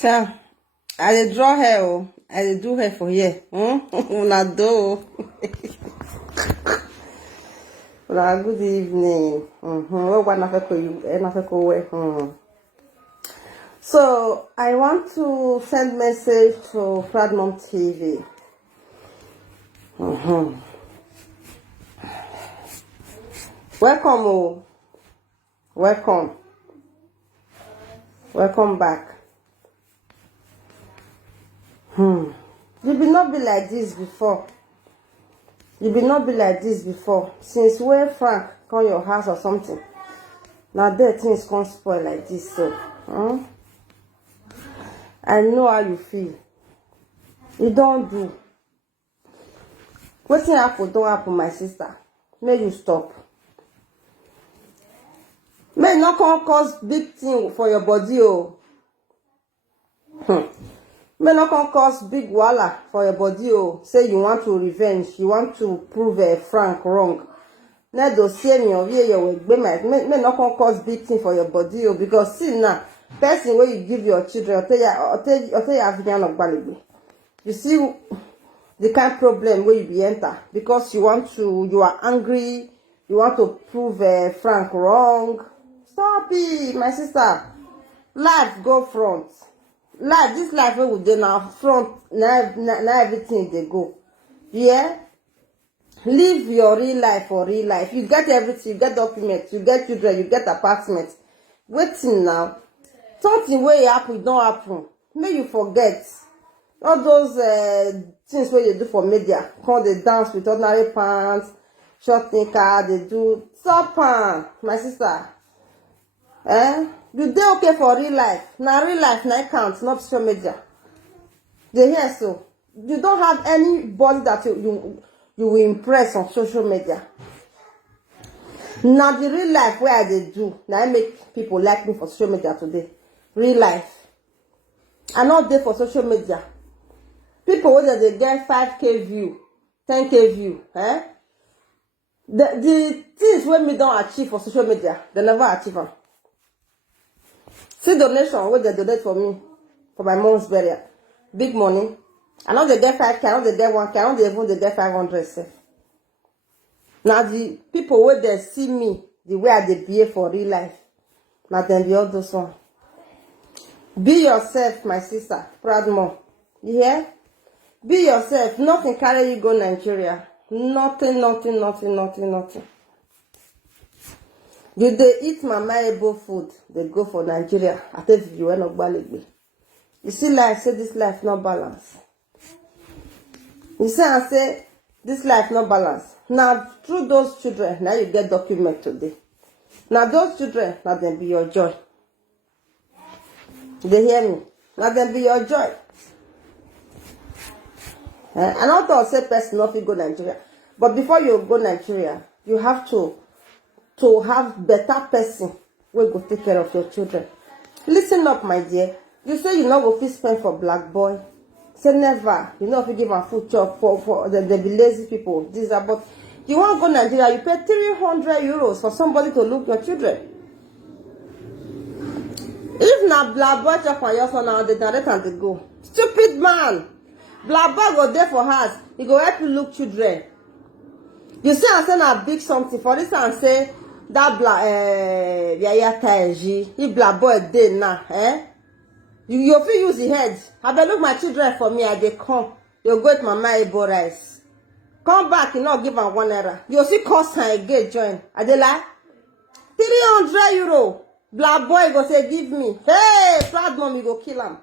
So, I dey draw hair, oh. I dey do hair for here. Una do. Una good evening. So, I want to send message to Proud Mom TV. Welcome, oh. Welcome. Welcome back. You be not be like this before. You be not be like this before. Since where Frank come your house or something. Now there things can't spoil like this, so I know how you feel. You don't do. What's happen don't happen, my sister. May you stop. May not come cause big thing for your body, oh. May not come cause big wahala for your body, oh. Say you want to revenge, you want to prove Frank wrong. Now those say me over here may not come cause big thing for your body, oh. Because see now, person where you give your children, I'll tell you, you see the kind of problem where you be enter because you are angry, you want to prove Frank wrong. Stop it, my sister. Life go front. Life, this life where we do now front, now everything they go. Yeah? Live your real life for real life. You get everything, you get documents, you get children, you get apartments. Waiting now. Something where happen, don't happen. May you forget. All those things where you do for media. Come they dance with ordinary pants, short thinker, they do. Stop, my sister. You dey okay for real life. Now real life now counts, not social media. They hear so. You don't have anybody that you will impress on social media. Now the real life where they do, now I make people like me for social media today. Real life. I not there for social media. People whether they get 5k view, 10k view, The things when me don't achieve for social media, they never achieve them. See donation where they donate for me, for my mom's burial. Big money. I know they get 5k, I know they get 1k, I know they get 500 self. Now the people where they see me, the way I behave for real life, now then be all those one. Be yourself, my sister, Proud Mom. You hear? Be yourself. Nothing carry you go Nigeria. Nothing. You they eat Mame food, they go for Nigeria. I tell you, you not balance. You see, like I say, this life not balance. You see, I say, this life not balance. Now, through those children, now you get document today. Now, those children, now them be your joy. They hear me? Now them be your joy. I don't say person not go Nigeria. But before you go Nigeria, you have to have better person who go take care of your children. Listen up, my dear. You say you not go fit spend for black boy. Say never. You know if you give a food chop for the be lazy people. These are but you want to go Nigeria, you pay 300 euros for somebody to look your children. If not black boy chop on your son now, they direct and they go. Stupid man. Black boy go there for house. He go help you look children. You see, I say a big something. For this, I say that black if black boy dey now, You fit use the head. I better look my children for me. They come. You go with Mama Ebo rice. Come back, you not give am 1 naira. You see cost her again join. I dey like 300 euro. Black boy go say give me. Hey, Proud Mom, you go kill him.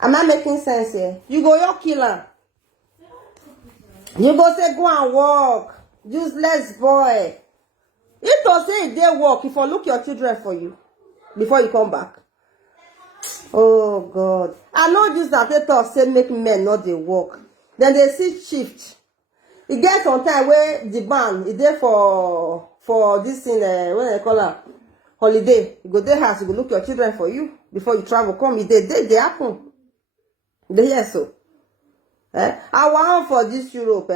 Am I making sense here? You go your kill him. You go say go and walk. Useless boy. If to say they walk, if I look your children for you before you come back. Oh God. I know this that they talk say make men not they walk. Then they see shift. It gets some time where the band is there for this thing what they call it holiday. You go there house, you go look your children for you before you travel. Come they happen. They hear so. Our own for this Europe,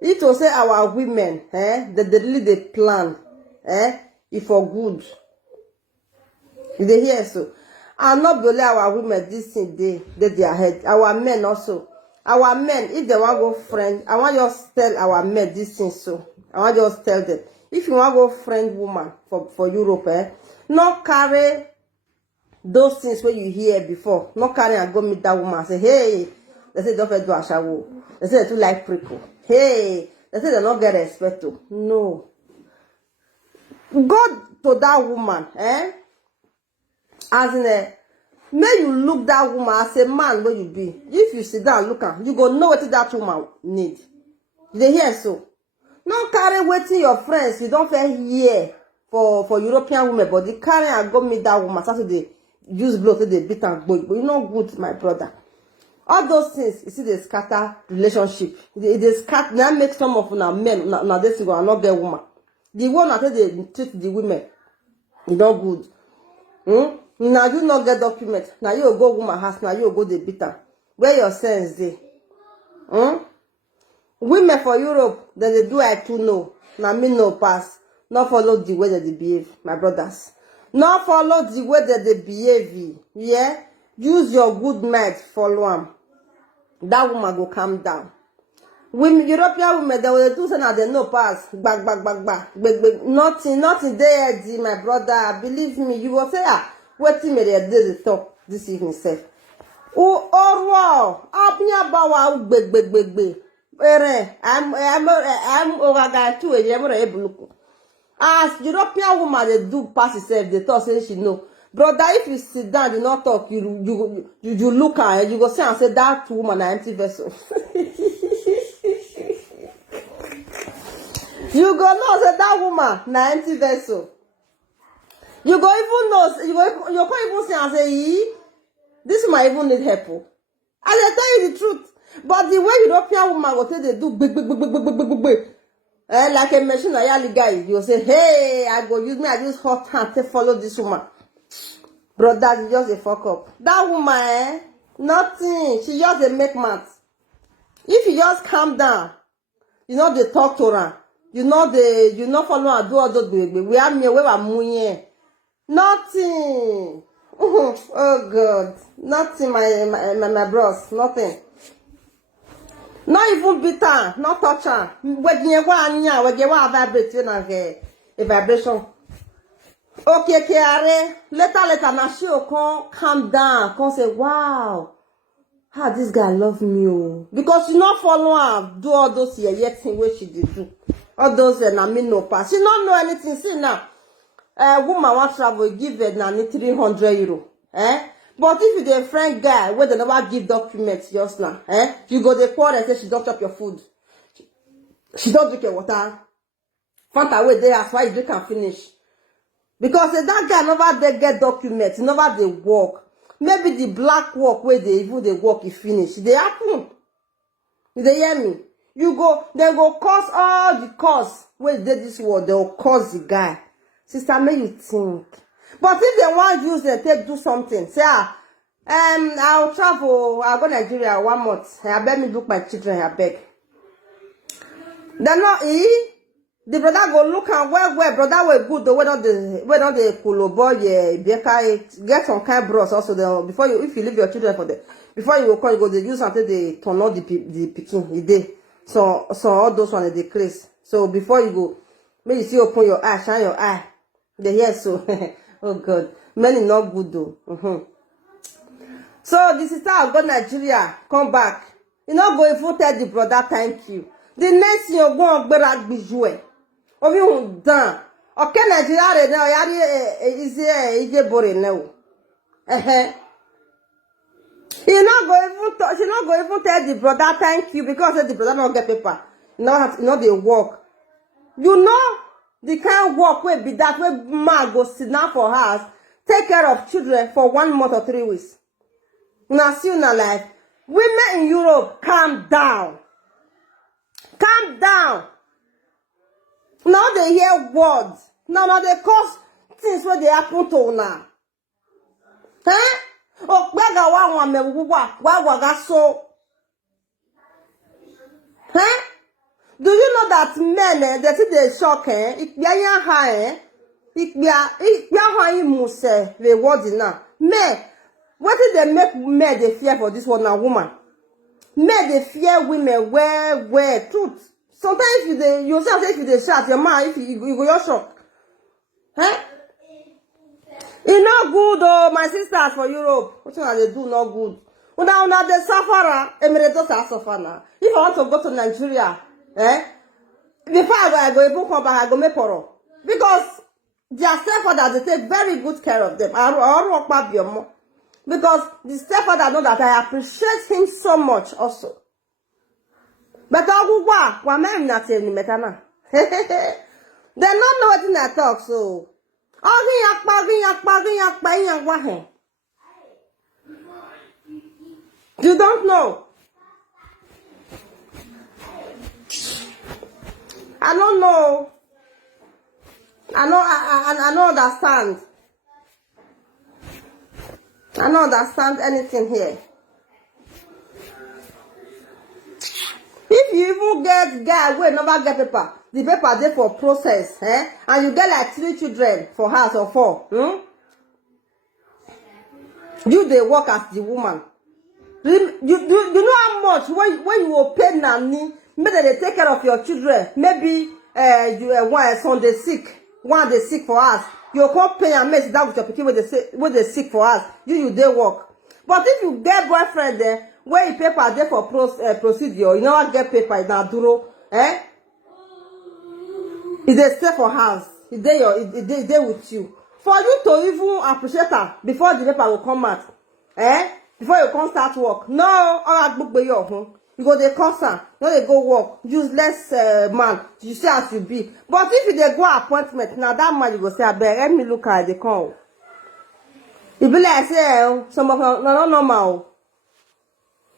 it will say our women, that they really they plan, if for good. They hear so. And not only our women, this thing they their head. Our men also. Our men, if they want to go friend, I want just tell our men this thing so. I want just tell them. If you want to go friend woman for Europe, not carry those things where you hear before. Not carry and go meet that woman and say, hey, they say don't do a shower. They say they too like prickle. Hey, they say they don't get respect to. No. Go to that woman, as in may you look that woman as a man where you be. If you sit down look at, you go know what that woman need. They hear so. Don't carry waiting your friends. You don't feel here for European women, but they carry and go meet that woman. So they use blood to they beat and go. But you know good, my brother. All those things, you see, they scatter relationship. They scatter. Now make some of our men now they go and not get woman. The one that they treat the women, you not good. Now you not get document. Now you go woman house. Now you go the bitter. Where your sense they? Women for Europe, then they do like to know. Now me no pass. Not follow the way that they behave, my brothers. Not follow the way that they behave. Yeah, use your good mind follow them. That woman go calm down. Women, European women, they will do something they no pass. Back. Nothing there, my brother. Believe me, you will say, what me they talk this evening, say. Oh, wow. Apnya bawa big. I'm over too. As European woman, they do pass itself. They talk, say she know. Brother, if you sit down, you not talk, you look at her, you go say and say that woman an empty vessel. You go know say that woman na empty vessel. You go even know, you go even say and say, this woman even need help. I tell you the truth. But the way European woman go say they do big. Like a machine guy, you say, hey, I use hot hand to follow this woman. Brother, you just a fuck up. That woman, nothing. She just a make math. If you just calm down, you know they talk to her. You know follow and do all those baby. We are me where I'm nothing. Oh God, nothing, my bros, nothing. Not even bitter, not touch her. When you want vibrate, you know a vibration. Okay, Kiare, later, now she will calm down, come say, wow, how this guy love me, oh. Because you not follow her, do all those yet things where she did do. All those na me no pass. She don't know anything. See now, woman want travel, give her na 300 euro. But if you the friend guy where they never give documents just now, you go the quarter and say she don't chop your food. She don't drink your water. Fanta away there, that's why you drink and finish. Because that guy never they get documents, never they work. Maybe the black work where they even they work is finished. They happen. They hear me? You go, they go cause all the cause where they this world, they will cause the guy. Sister, may you think. But if they want use them, take do something. Say, I'll travel, I'll go to Nigeria 1 month. I beg me look my children, I beg. They're not the brother go look and where brother will good though, where not the cool boy, get some kind of bros also there before you if you leave your children for them. Before you go call, you go they use until they turn out the picking the day. So all those ones they decrease. So before you go, maybe you see open your eye, shine your eye. They hear so oh God. Many not good though. So the sister of God Nigeria come back. You not go if you tell the brother thank you. The next thing you go on better be joué. Ovi un dan. Okay, Nigeria re now yari is boring now. She not go even tell the brother thank you because the brother don't get paper. No they work. You know the kind of work will be that where man go sit down for house, take care of children for 1 month or 3 weeks. Now see in life. Women in Europe, calm down. Calm down. Now they hear words. Now they cause things where they happen to now. Oh, so. Do you know that men, they say they shock, It be a high, It be a high muse, the word now. Men, What did they make men they fear for this one now, woman? Men they fear women where truth. Sometimes you say if they shout your man, if you go your shock. Huh? It's not good though, my sisters for Europe. What are they do not good? Una the sufferer, Emirates suffer now. If I want to go to Nigeria, before I go even come back, I go make poro. Because their stepfather, they take very good care of them. I walk back your mom. Because the stepfather know that I appreciate him so much also. But I go wa men not tell me metana. They not know what in I talk so. You don't know. I don't know. I don't understand. I don't understand anything here. If you even get guy who never get paper, the paper there for process, and you get like 3 children for house or 4, you they work as the woman. You know how much when you will pay nanny, maybe they take care of your children. Maybe one son they sick, one they sick for us. You can't pay and mess that with your people when they sick for us. You they work. But if you get boyfriend there, where you paper there for procedure, you never get paper in Aduro, if they stay for house, if they with you. For you to even appreciate her before the paper will come out, before you can start work. No, all that book by your home. You go the concern, no they go work, useless man, you say as you be. But if they go appointment, now that man you go say, let me look at the call. It be like say, some of them no normal.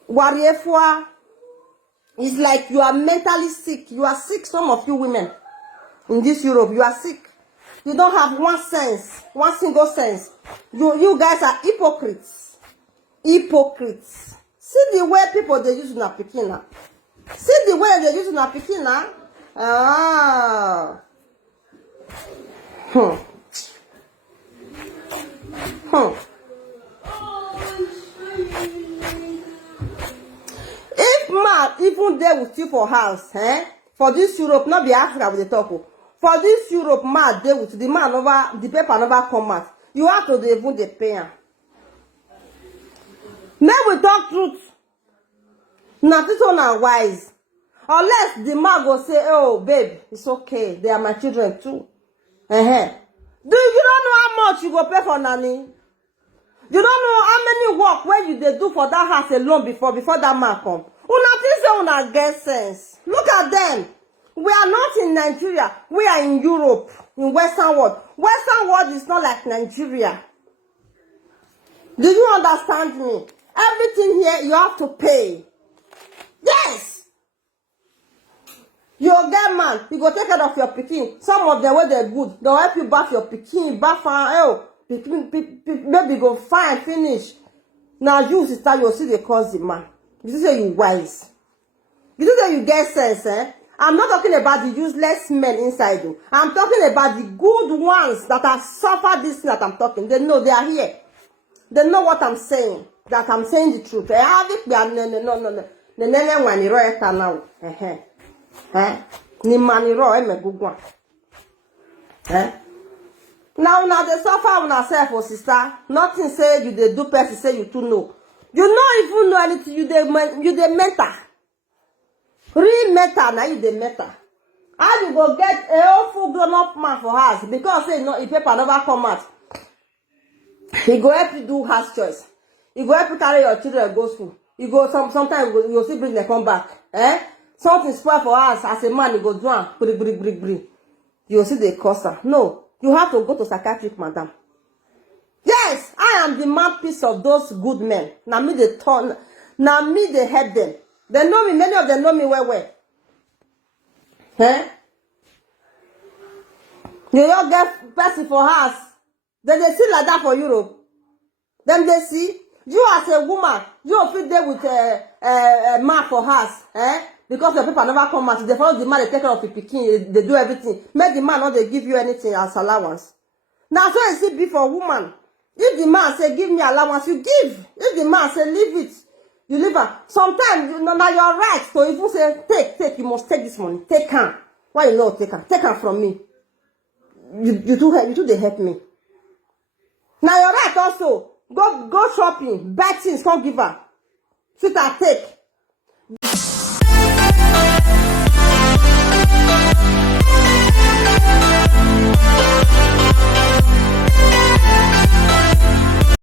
Warrior for it's like you are mentally sick. You are sick, some of you women in this Europe, you are sick. You don't have one single sense. You guys are hypocrites. Hypocrites. See the way people they use in a pikina. See the way they use in a pikina. If man even there with you for house, for this Europe, not be Africa with the talk. For this Europe, man there with the man over the paper never come out. You have to even the pay. Then we talk truth. Now this one are wise. Unless the man go say, oh babe, it's okay. They are my children too. Do you don't know how much you go pay for nanny? You don't know how many work when they do for that house alone before that man come. Una think say una get sense. Look at them. We are not in Nigeria. We are in Europe, in Western world. Western world is not like Nigeria. Do you understand me? Everything here you have to pay. Yes. You get man, you go take care of your pikin. Some of them where they're good, they'll help you bath your pikin, maybe go fine, finish. Now you sister, you'll see the cause the man. You say you wise. You say you get sense, I'm not talking about the useless men inside you. I'm talking about the good ones that have suffered this thing that I'm talking. They know they are here. They know what I'm saying. That I'm saying the truth. Now they suffer on ourselves, oh sister. Nothing say you they do person say you too know. You don't even know anything. You the mental. Real mental now you the mental. How you go get a whole full grown up man for house because say no, if paper never come out. He go help you do house choice. He go help you carry your children go school. You go sometimes you still bring them come back. Something spoil for us as a man. You go drown. Bring. You see the cost. No, you have to go to psychiatric, madam. Yes, I am the mouthpiece of those good men. Now me they turn. Now me they help them. They know me. Many of them know me well. You don't get person for house. Then they see like that for Europe. Then they see you as a woman, you fit there with a man for house, because the people never come out. They follow the man, they take care of the pikin, they do everything. Make the man not they give you anything as allowance. Now so you see be for woman. If the man say give me allowance, you give. If the man say leave it, you leave her. Sometimes you know now your right to even say take. You must take this money. Take her. Why you not take her? Take her from me. You too they help me. Now your right also. Go shopping, buy things, come give her. Sweetheart, take.